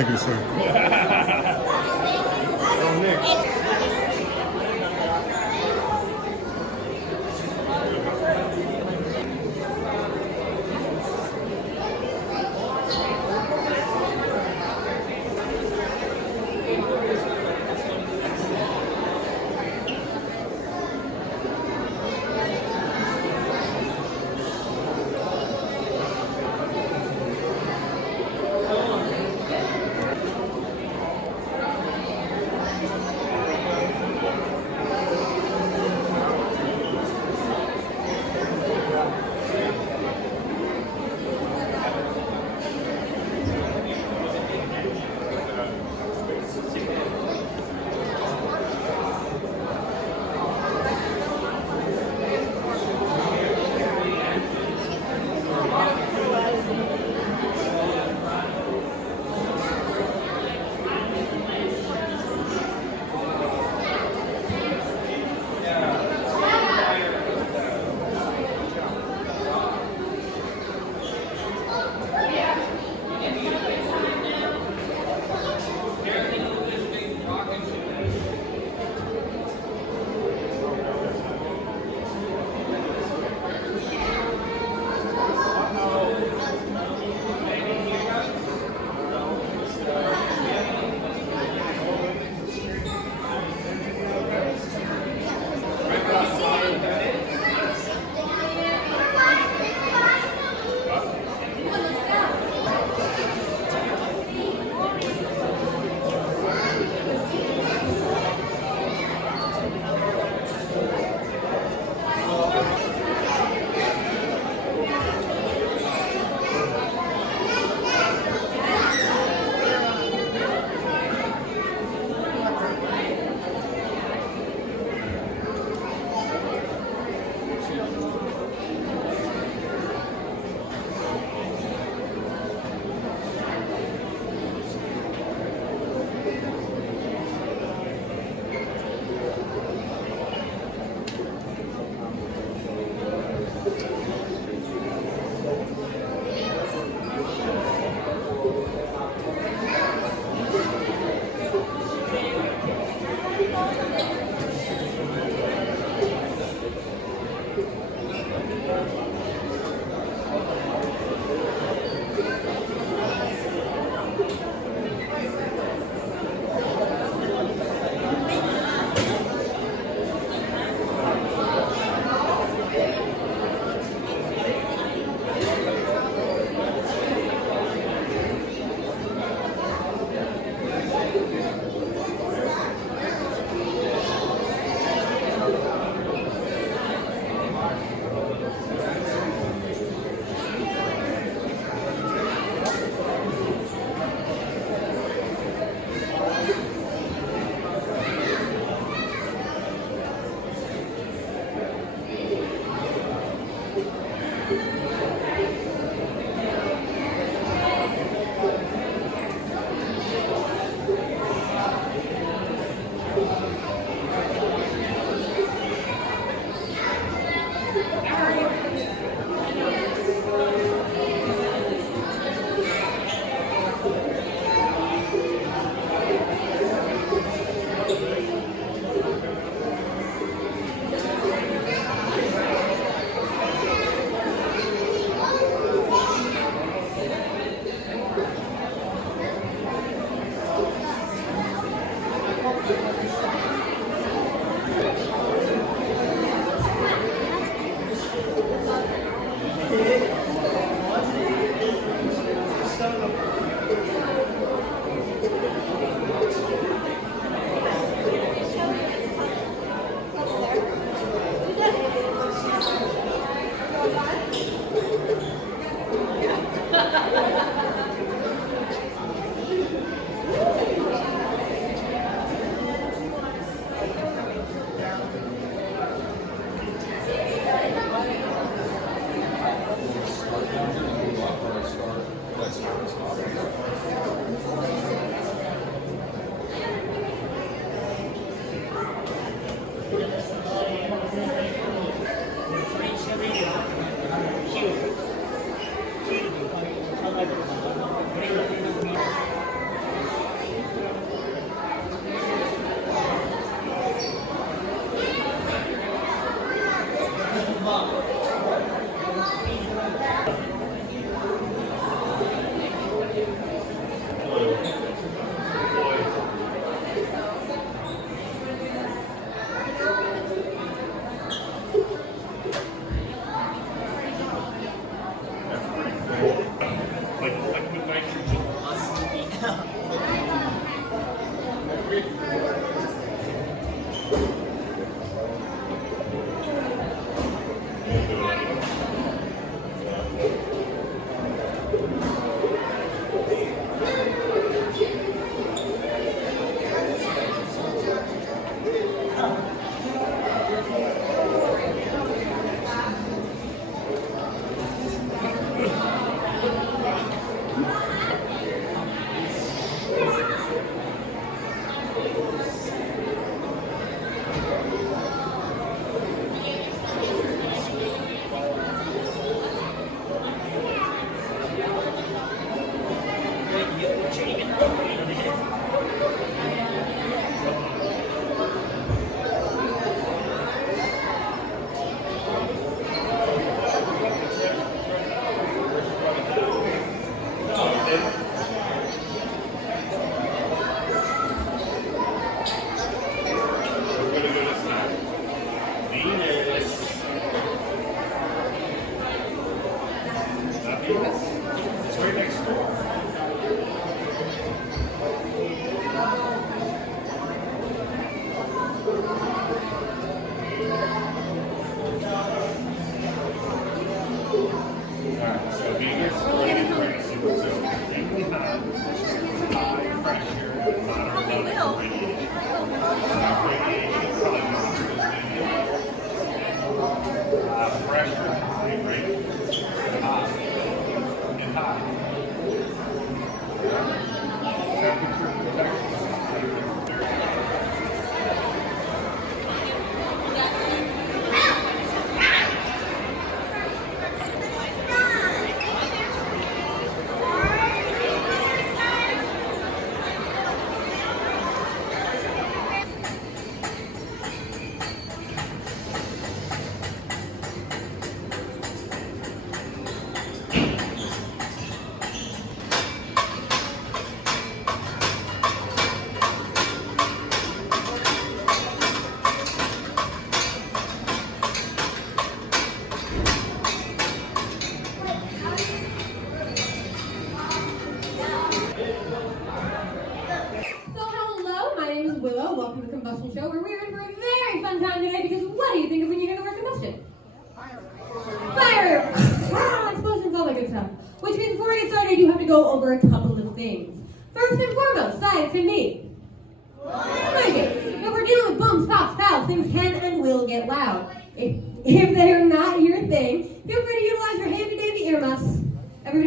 Thank you, sir. Oh, Nick.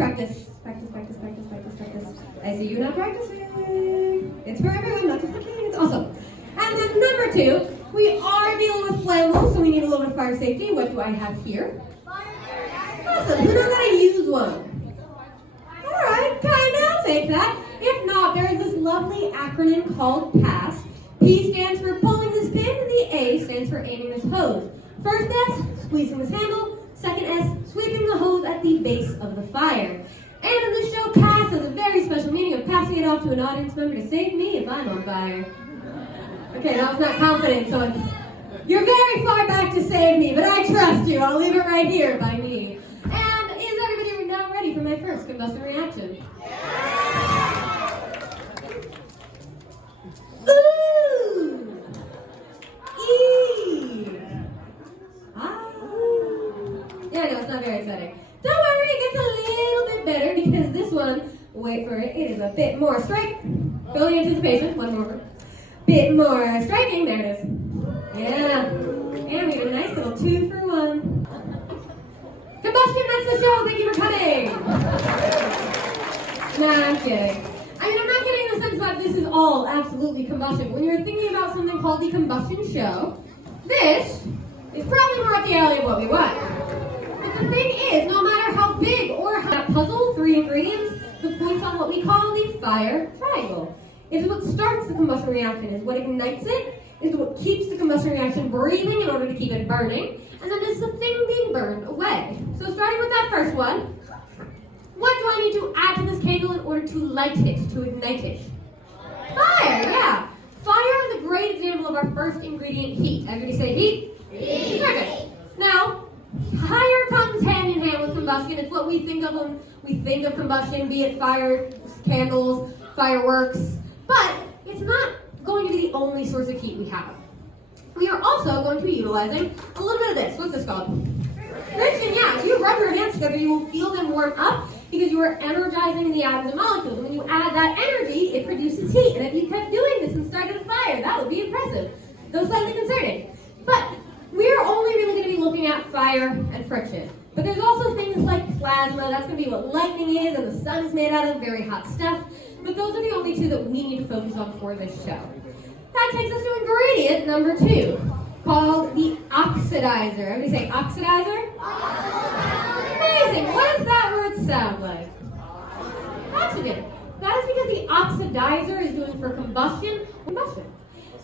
everybody practice. Practice, practice, practice, practice, practice. I see you not practicing. It's for everyone, not just the kids. Awesome. And then number 2, we are dealing with flammables, so we need a little bit of fire safety. What do I have here? Awesome. Who knows how to use one? Alright, kinda. I'll take that. If not, there is this lovely acronym called PASS. P stands for pulling this pin, and the A stands for aiming this hose. First S, squeezing this handle. Second S, sweeping the hose at the base of the fire. And in this show, pass has a very special meaning of passing it off to an audience member to save me if I'm on fire. Okay, that was not confident, so you're very far back to save me, but I trust you. I'll leave it right here by me. And is everybody now ready for my first combustion reaction? Ooh! Eee! Ah! Yeah, no, it's not very exciting. Don't worry, it gets a little bit better because this one, wait for it, it is a bit more strike. Building anticipation, one more. Bit more striking, there it is. Yeah. And we get a nice little 2 for 1. Combustion, that's the show, thank you for coming. Nah, I'm kidding. I mean, I'm not kidding in the sense that this is all absolutely combustion. When you're thinking about something called the combustion show, this is probably more up the alley of what we want. But the thing is, no matter how big or how puzzle, 3 ingredients, the points on what we call the fire triangle. It's what starts the combustion reaction, is what ignites it, is what keeps the combustion reaction breathing in order to keep it burning, and then is the thing being burned away. So starting with that first one, what do I need to add to this candle in order to light it, to ignite it? Fire, yeah. Fire is a great example of our first ingredient, heat. Everybody say heat? Heat. Perfect. Now, fire comes hand in hand with combustion. It's what we think of when we think of combustion, be it fire, candles, fireworks. But it's not going to be the only source of heat we have. We are also going to be utilizing a little bit of this. What's this called? Friction, yeah. If you rub your hands together, you will feel them warm up because you are energizing the atoms and molecules. When you add that energy, it produces heat. And if you kept doing this and started a fire, that would be impressive, though slightly concerning. But we're only really going to be looking at fire and friction. But there's also things like plasma. That's going to be what lightning is and the sun is made out of, very hot stuff. But those are the only 2 that we need to focus on for this show. That takes us to ingredient number 2, called the oxidizer. Everybody say oxidizer? Amazing. What does that word sound like? Oxygen. That is because the oxidizer is doing for combustion.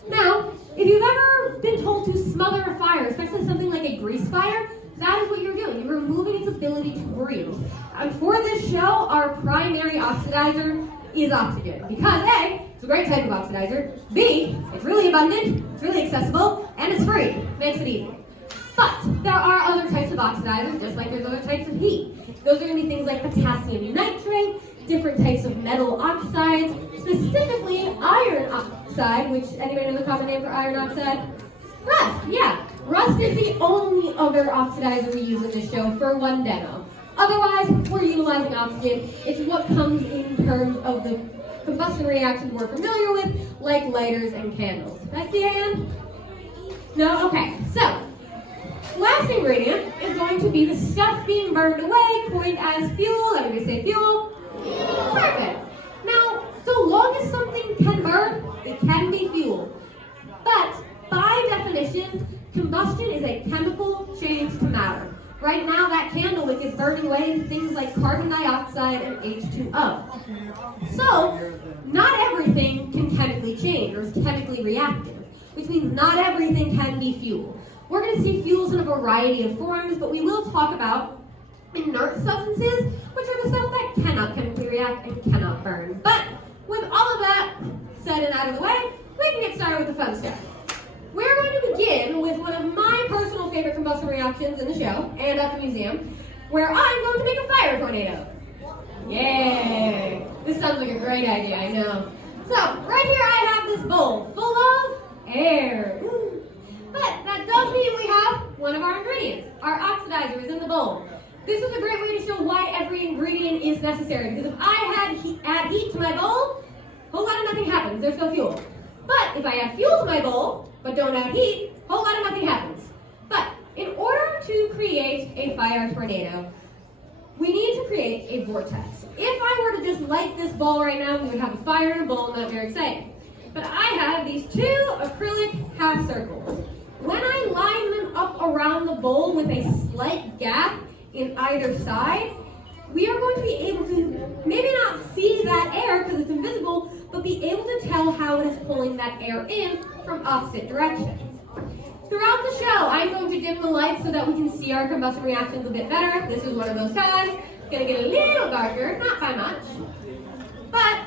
Now, if you've ever been told to smother a fire, especially something like a grease fire, that is what you're doing. You're removing its ability to breathe. And for this show, our primary oxidizer is oxygen. Because A, it's a great type of oxidizer. B, it's really abundant, it's really accessible, and it's free. Makes it easy. But there are other types of oxidizers, just like there's other types of heat. Those are going to be things like potassium nitrate, different types of metal oxides, specifically iron oxide, which, anybody know the common name for iron oxide? Rust, yeah. Rust is the only other oxidizer we use in this show for one demo. Otherwise, we're utilizing oxygen. It's what comes in terms of the combustion reactions we're familiar with, like lighters and candles. Did I see a hand? No? Okay. So, last ingredient is going to be the stuff being burned away, coined as fuel. Everybody say fuel. Perfect. Now, so long as something can burn, it can be fuel. But, by definition, combustion is a chemical change to matter. Right now, that candle wick is burning away into things like carbon dioxide and H2O. So, not everything can chemically change or is chemically reactive, which means not everything can be fuel. We're going to see fuels in a variety of forms, but we will talk about inert substances, which are the stuff that cannot chemically react and cannot burn. But with all of that said and out of the way, we can get started with the fun stuff. We're going to begin with one of my personal favorite combustion reactions in the show and at the museum, where I'm going to make a fire tornado. Yay! This sounds like a great idea, I know. So, right here I have this bowl full of air. Ooh. But that does mean we have one of our ingredients. Our oxidizer is in the bowl. This is a great way to show why every ingredient is necessary, because if I add heat to my bowl, a whole lot of nothing happens. There's no fuel. But if I add fuel to my bowl, but don't add heat, a whole lot of nothing happens. But in order to create a fire tornado, we need to create a vortex. If I were to just light this ball right now, we would have a fire in a bowl, not very exciting. But I have these two acrylic half circles. When I line them up around the bowl with a slight gap in either side, we are going to be able to maybe not see that air because it's invisible, but be able to tell how it is pulling that air in from opposite directions. Throughout the show, I'm going to dim the lights so that we can see our combustion reactions a bit better. This is one of those times. It's going to get a little darker, not by much. But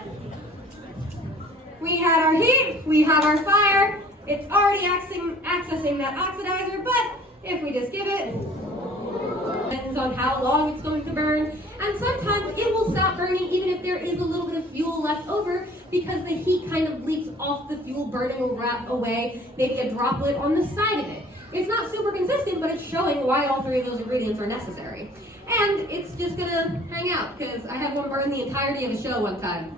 we had our heat, we have our fire. It's already accessing that oxidizer, but if we just give it, depends on how long it's going to burn. And sometimes it will stop burning even if there is a little bit of fuel left over because the heat kind of leaks off the fuel, burning away, maybe a droplet on the side of it. It's not super consistent, but it's showing why all three of those ingredients are necessary. And it's just gonna hang out because I had one burn the entirety of a show one time.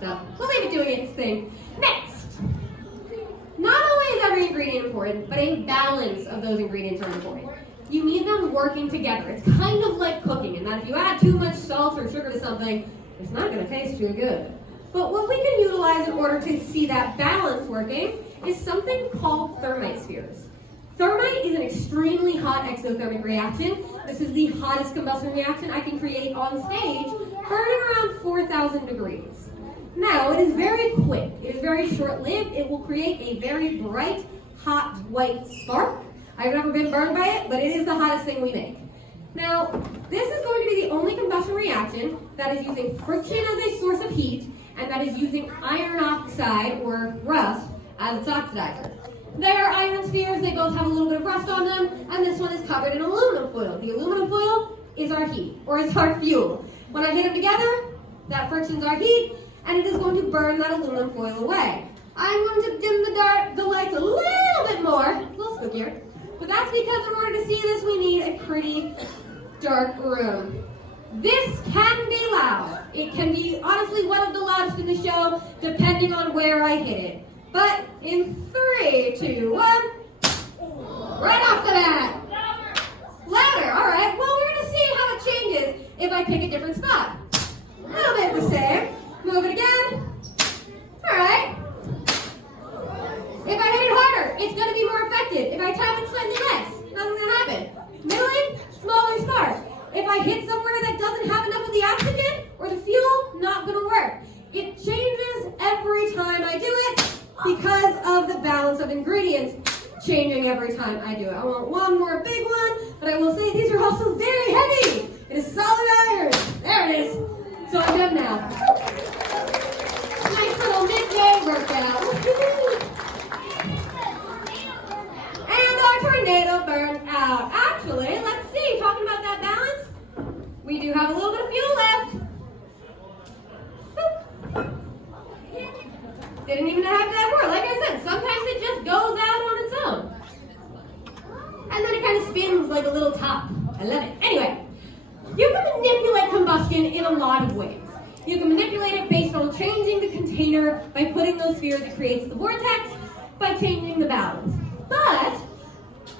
So we'll leave it doing its thing. Next, not only is every ingredient important, but a balance of those ingredients are important. You need them working together. It's kind of like cooking, in that if you add too much salt or sugar to something, it's not going to taste too good. But what we can utilize in order to see that balance working is something called thermite spheres. Thermite is an extremely hot exothermic reaction. This is the hottest combustion reaction I can create on stage, burning around 4,000 degrees. Now, it is very quick. It is very short-lived. It will create a very bright, hot, white spark. I've never been burned by it, but it is the hottest thing we make. Now, this is going to be the only combustion reaction that is using friction as a source of heat, and that is using iron oxide, or rust, as its oxidizer. They are iron spheres, they both have a little bit of rust on them, and this one is covered in aluminum foil. The aluminum foil is our heat, or it's our fuel. When I hit them together, that friction's our heat, and it is going to burn that aluminum foil away. I'm going to dim the lights a little bit more, a little spookier. But that's because in order to see this, we need a pretty dark room. This can be loud. It can be, honestly, one of the loudest in the show, depending on where I hit it. But in 3, 2, 1, right off the bat. Louder, all right. Well, we're going to see how it changes if I pick a different spot. A little bit the same. Move it again. All right. If I hit it harder, it's going to be more effective. If I tap it slightly less, nothing's going to happen. Middling, smaller spark. If I hit somewhere that doesn't have enough of the oxygen or the fuel, not going to work. It changes every time I do it because of the balance of ingredients changing every time I do it. I want one more big one, but I will say these are also very heavy. It is solid iron. There it is. So I'm done now. Nice little midday workout. And our tornado burned out. Actually, let's see, talking about that balance, we do have a little bit of fuel left. Didn't even have to have more. Like I said, sometimes it just goes out on its own. And then it kind of spins like a little top. I love it. Anyway, you can manipulate combustion in a lot of ways. You can manipulate it based on changing the container by putting those spheres that creates the vortex, by changing the balance. But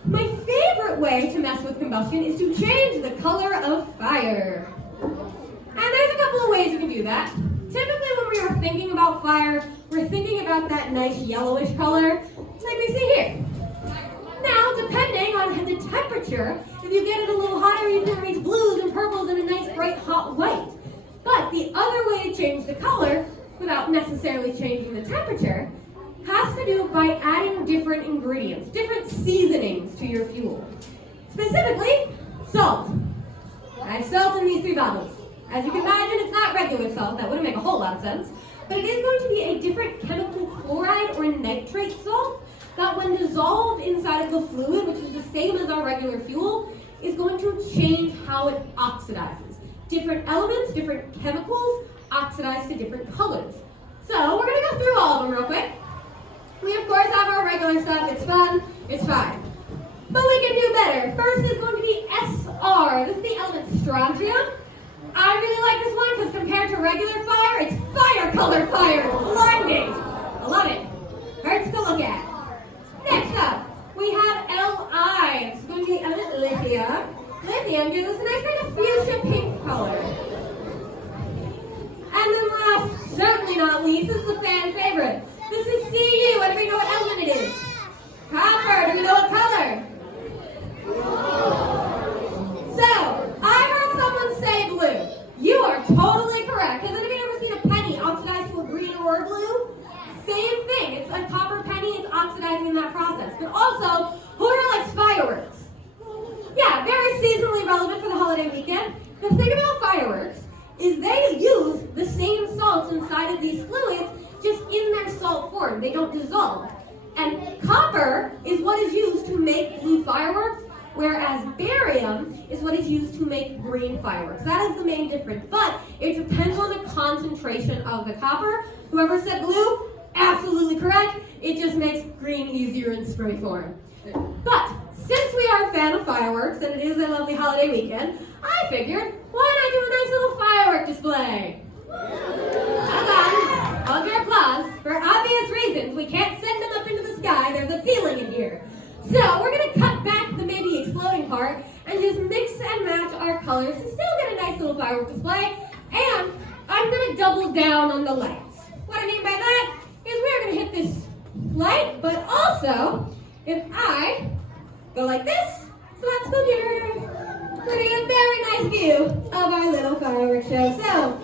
my favorite way to mess with combustion is to change the color of fire. And there's a couple of ways you can do that. Typically when we are thinking about fire, we're thinking about that nice yellowish color, like we see here. Now, depending on the temperature, if you get it a little hotter, you can reach blues and purples and a nice bright hot white. But the other way to change the color, without necessarily changing the temperature, has to do by adding different ingredients, different seasonings to your fuel. Specifically, salt. I have salt in these 3 bottles. As you can imagine, it's not regular salt. That wouldn't make a whole lot of sense. But it is going to be a different chemical chloride or nitrate salt that when dissolved inside of the fluid, which is the same as our regular fuel, is going to change how it oxidizes. Different elements, different chemicals, oxidize to different colors. So we're going to go through all of them real quick. We of course have our regular stuff. It's fun. It's fine. But we can do better. First is going to be SR. This is the element strontium. I really like this one because compared to regular fire, it's fire color fire. It's blinding. I love it. Hurts to look at. Next up, we have Li. It's going to be the element lithium. Lithium gives us a nice kind of fuchsia pink not least, is the fan favorite. This is Cu. Anybody know what element it is? Copper. Do we know what color? So, I heard someone say blue. You are totally correct. Has anybody ever seen a penny oxidized to a green or a blue? Same thing. It's a copper penny. It's oxidizing in that process. But also, who likes fireworks? Yeah, very seasonally relevant for the holiday weekend. The thing about fireworks is they use the same salts inside of these fluids, just in their salt form. They don't dissolve. And copper is what is used to make blue fireworks, whereas barium is what is used to make green fireworks. That is the main difference. But it depends on the concentration of the copper. Whoever said blue, absolutely correct. It just makes green easier in spray form. But since we are a fan of fireworks and it is a lovely holiday weekend, I figured, why not do a nice little firework display? Hold on. Hold your applause. For obvious reasons, we can't send them up into the sky. There's a ceiling in here. So we're going to cut back the maybe exploding part and just mix and match our colors to still get a nice little firework display. And I'm going to double down on the lights. What I mean by that is we're going to hit this light, but also, if I go like this, flat scooter, we're going to get a very nice view of our little fireworks show. So,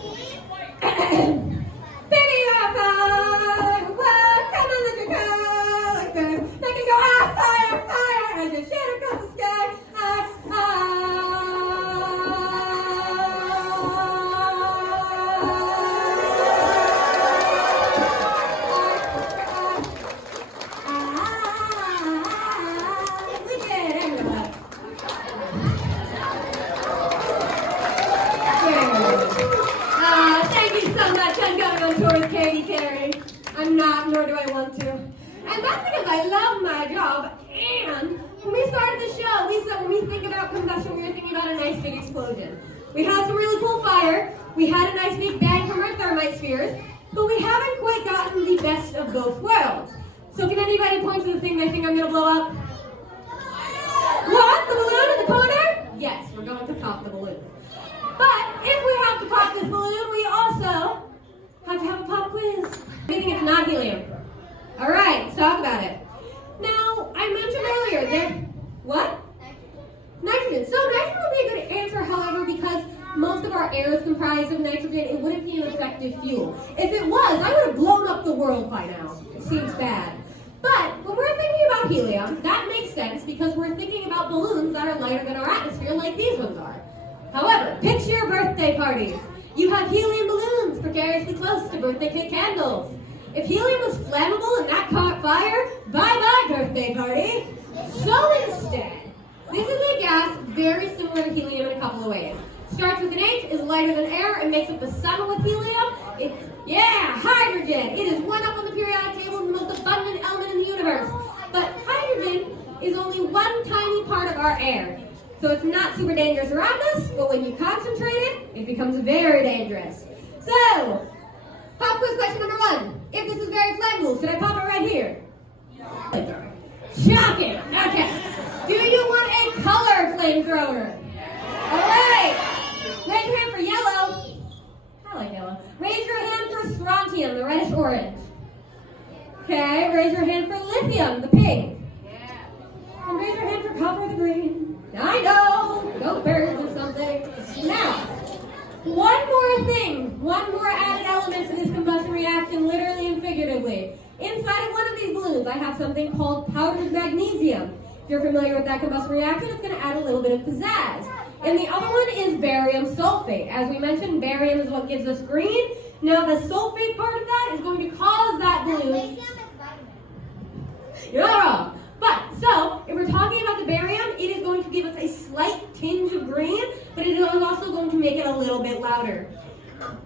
baby, high five, come on, let your colors, make it go high, fire, fire, as you shoot across the sky, high, I'm not, nor do I want to. And that's because I love my job. And when we started the show, we said when we think about combustion, we were thinking about a nice big explosion. We had some really cool fire. We had a nice big bang from our thermite spheres. But we haven't quite gotten the best of both worlds. So can anybody point to the thing they think I'm going to blow up? What? The balloon in the corner? Yes, we're going to pop the balloon. But if we have to pop this balloon, we also have to have a pop quiz. Meaning it's not helium. All right, let's talk about it. Now, I mentioned earlier that, what? Nitrogen. So nitrogen would be a good answer, however, because most of our air is comprised of nitrogen. It wouldn't be an effective fuel. If it was, I would have blown up the world by now. It seems bad. But when we're thinking about helium, that makes sense because we're thinking about balloons that are lighter than our atmosphere like these ones are. However, picture your birthday parties. You have helium balloons precariously close to birthday cake candles. If helium was flammable and that caught fire, bye-bye birthday party. So instead, this is a gas very similar to helium in a couple of ways. Starts with an H, is lighter than air, and makes up the sun with helium. It's, hydrogen. It is one up on the periodic table and the most abundant element in the universe. But hydrogen is only one tiny part of our air. So it's not super dangerous around us, but when you concentrate it, it becomes very dangerous. So, pop quiz question number 1. If this is very flammable, should I pop it right here? Shocking. Okay. Do you want a color flamethrower? All right. Raise your hand for yellow. I like yellow. Raise your hand for strontium, the reddish orange. Okay. Raise your hand for lithium, the pink. And raise your hand for copper, the green. I know, go birds or something. Now, one more thing, one more added element to this combustion reaction, literally and figuratively. Inside of one of these balloons, I have something called powdered magnesium. If you're familiar with that combustion reaction, it's going to add a little bit of pizzazz. And the other one is barium sulfate. As we mentioned, barium is what gives us green. Now, the sulfate part of that is going to cause that balloon. You're not wrong. But, so, if we're talking about the barium, it is going to give us a slight tinge of green, but it is also going to make it a little bit louder.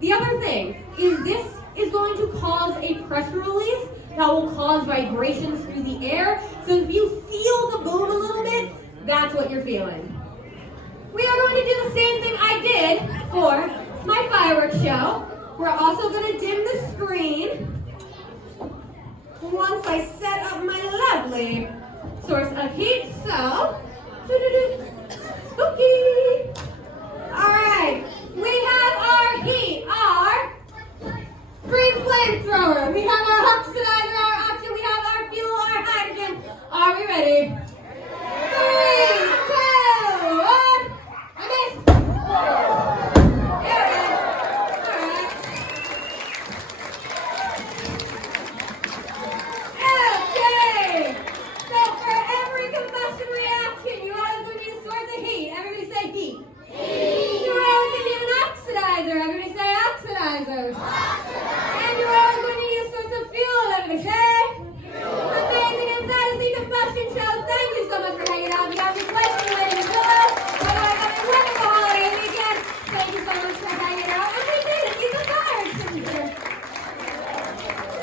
The other thing is this is going to cause a pressure release that will cause vibrations through the air. So if you feel the boom a little bit, that's what you're feeling. We are going to do the same thing I did for my fireworks show. We're also going to dim the screen once I set up my lovely source of heat. So, spooky. All right, we have our heat, our green flame. flamethrower. We have our oxidizer, our oxygen, we have our fuel, our hydrogen. Are we ready?